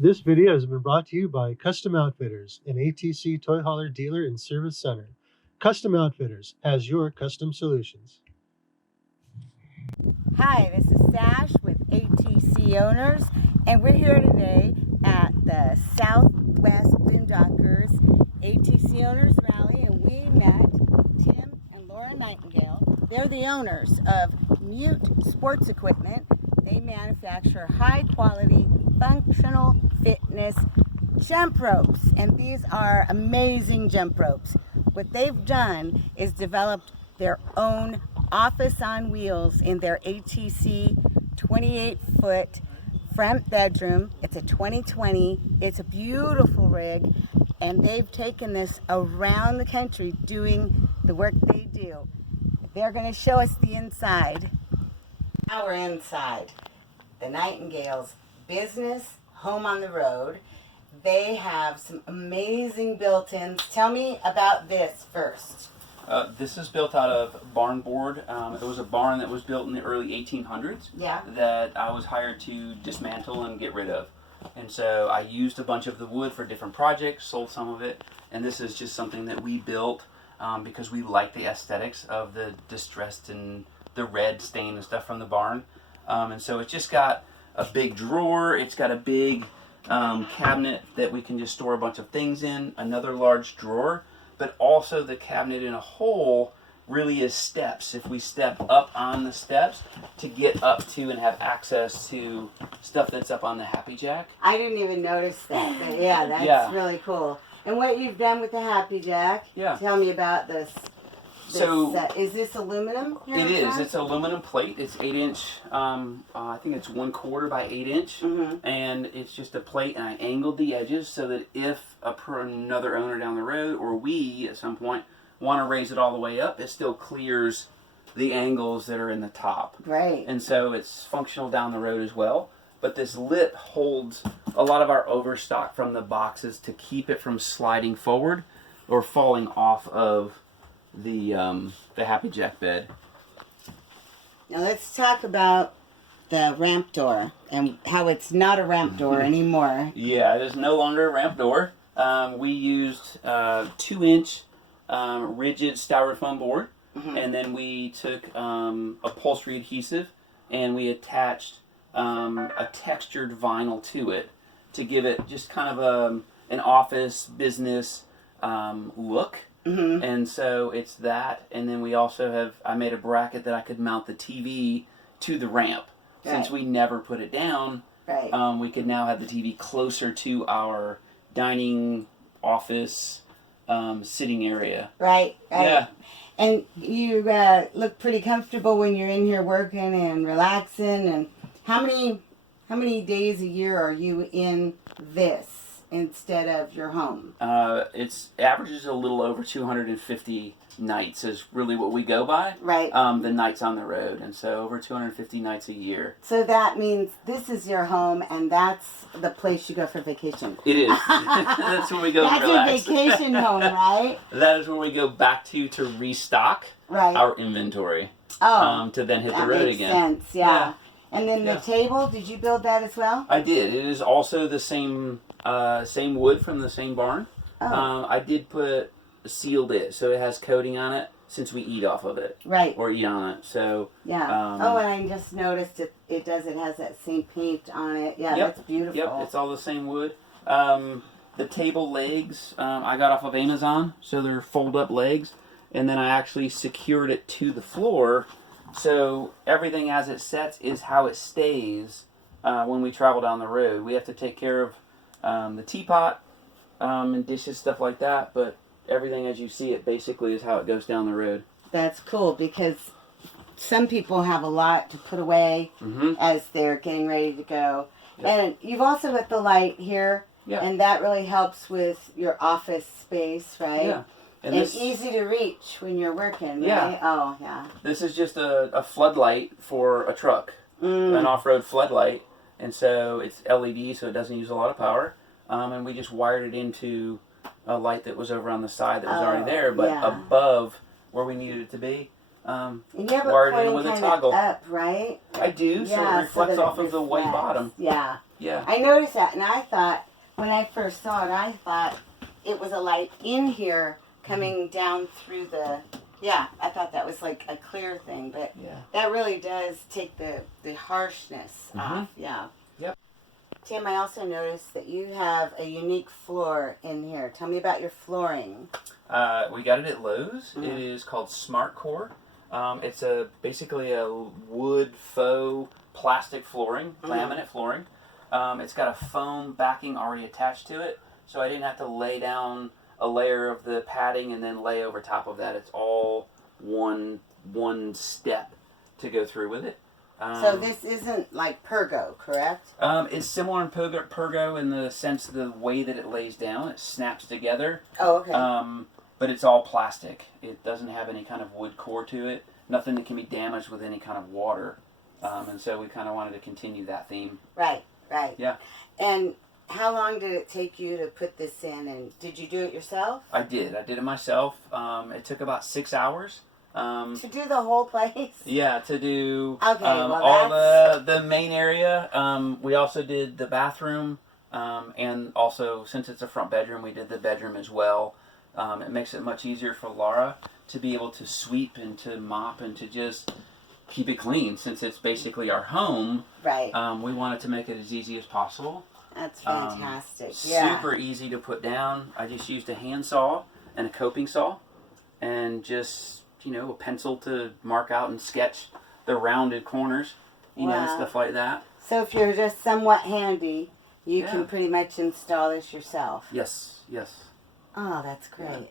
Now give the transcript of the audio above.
This video has been brought to you by Custom Outfitters, an ATC toy hauler dealer and service center. Custom Outfitters has your custom solutions. Hi, this is Sash with ATC Owners, and we're here today at the Southwest Boondockers ATC Owners Rally, and we met Tim and Laura Nightengale. They're the owners of Mute Sports Equipment. They manufacture high-quality, functional fitness jump ropes, and these are amazing jump ropes. What they've done is developed their own office on wheels in their ATC 28-foot front bedroom. It's a 2020. It's a beautiful rig, and they've taken this around the country doing the work they do. They're going to show us the inside. Now we're inside the Nightingale's business home on the road. They have some amazing built-ins. Tell me about this first. This is built out of barn board. It was a barn that was built in the early 1800s. Yeah. That I was hired to dismantle and get rid of. And so I used a bunch of the wood for different projects, sold some of it, and this is just something that we built because we like the aesthetics of the distressed and the red stain and stuff from the barn. And so it's just got a big drawer. It's got a big cabinet that we can just store a bunch of things in, another large drawer, but also the cabinet in a whole really is steps. If we step up on the steps to get up to and have access to stuff that's up on the Happy Jack. I didn't even notice that, but yeah, that's really cool. And what you've done with the Happy Jack, tell me about this. So is this aluminum? It is. It's aluminum plate. It's 8-inch. I think it's 1/4 by 8-inch, and it's just a plate. And I angled the edges so that if another owner down the road or we at some point want to raise it all the way up, it still clears the angles that are in the top. Right. And so it's functional down the road as well. But this lip holds a lot of our overstock from the boxes to keep it from sliding forward or falling off of the Happy Jack bed. Now let's talk about the ramp door and how it's not a ramp door anymore. Yeah, it is no longer a ramp door. We used 2-inch rigid styrofoam board, and then we took upholstery adhesive and we attached a textured vinyl to it to give it just kind of an office business look. And so it's that, and then we also I made a bracket that I could mount the TV to the ramp. Right. Since we never put it down, we could now have the TV closer to our dining, office, sitting area. Right. Yeah. And you look pretty comfortable when you're in here working and relaxing. And how many days a year are you in this instead of your home? It's averages a little over 250 nights is really what we go by. Right. The nights on the road, and so over 250 nights a year. So that means this is your home, and that's the place you go for vacation. It is. That's where we go that's to relax. That's your vacation home, right? That is where we go back to restock our inventory. Oh. To then hit the road again. That makes sense, yeah. And then the table, did you build that as well? I did. It is also the same wood from the same barn. Oh. I did sealed it, so it has coating on it since we eat off of it. Right. Or eat on it. So yeah. And I just noticed it has that same paint on it. Yeah, that's beautiful. Yep, it's all the same wood. The table legs I got off of Amazon, so they're fold-up legs, and then I actually secured it to the floor. So everything as it sets is how it stays when we travel down the road. We have to take care of the teapot and dishes, stuff like that, but everything as you see it basically is how it goes down the road. That's cool because some people have a lot to put away as they're getting ready to go. Yep. And you've also got the light here, and that really helps with your office space, right? Yeah. And it's easy to reach when you're working, right? Oh, yeah. This is just a floodlight for a truck, an off-road floodlight. And so it's LED, so it doesn't use a lot of power. And we just wired it into a light that was over on the side that was already there, but above where we needed it to be. And you have wired it in with a pointing toggle. Up, right? I do, so it reflects off of the white bottom. Yeah. Yeah. I noticed that, and I thought, when I first saw it, I thought it was a light in here coming down through the, I thought that was like a clear thing, but that really does take the harshness off, Yep. Tim, I also noticed that you have a unique floor in here. Tell me about your flooring. We got it at Lowe's. It is called Smart Core. It's basically a wood faux plastic flooring, laminate flooring. It's got a foam backing already attached to it, so I didn't have to lay down a layer of the padding and then lay over top of that. It's all one step to go through with it. So this isn't like Pergo, correct? It's similar in Pergo in the sense the way that it lays down. It snaps together. Oh, okay. But it's all plastic. It doesn't have any kind of wood core to it. Nothing that can be damaged with any kind of water. And so we kind of wanted to continue that theme. Right. Yeah. And how long did it take you to put this in? And did you do it yourself? I did it myself. It took about 6 hours. To do the whole place? Yeah, to do well, all the main area. We also did the bathroom, and also, since it's a front bedroom, we did the bedroom as well. It makes it much easier for Laura to be able to sweep and to mop and to just keep it clean. Since it's basically our home, right? We wanted to make it as easy as possible. That's fantastic. Super easy to put down. I just used a hand saw and a coping saw, and just a pencil to mark out and sketch the rounded corners, stuff like that. So if you're just somewhat handy, you can pretty much install this yourself. Yes. Oh, that's great.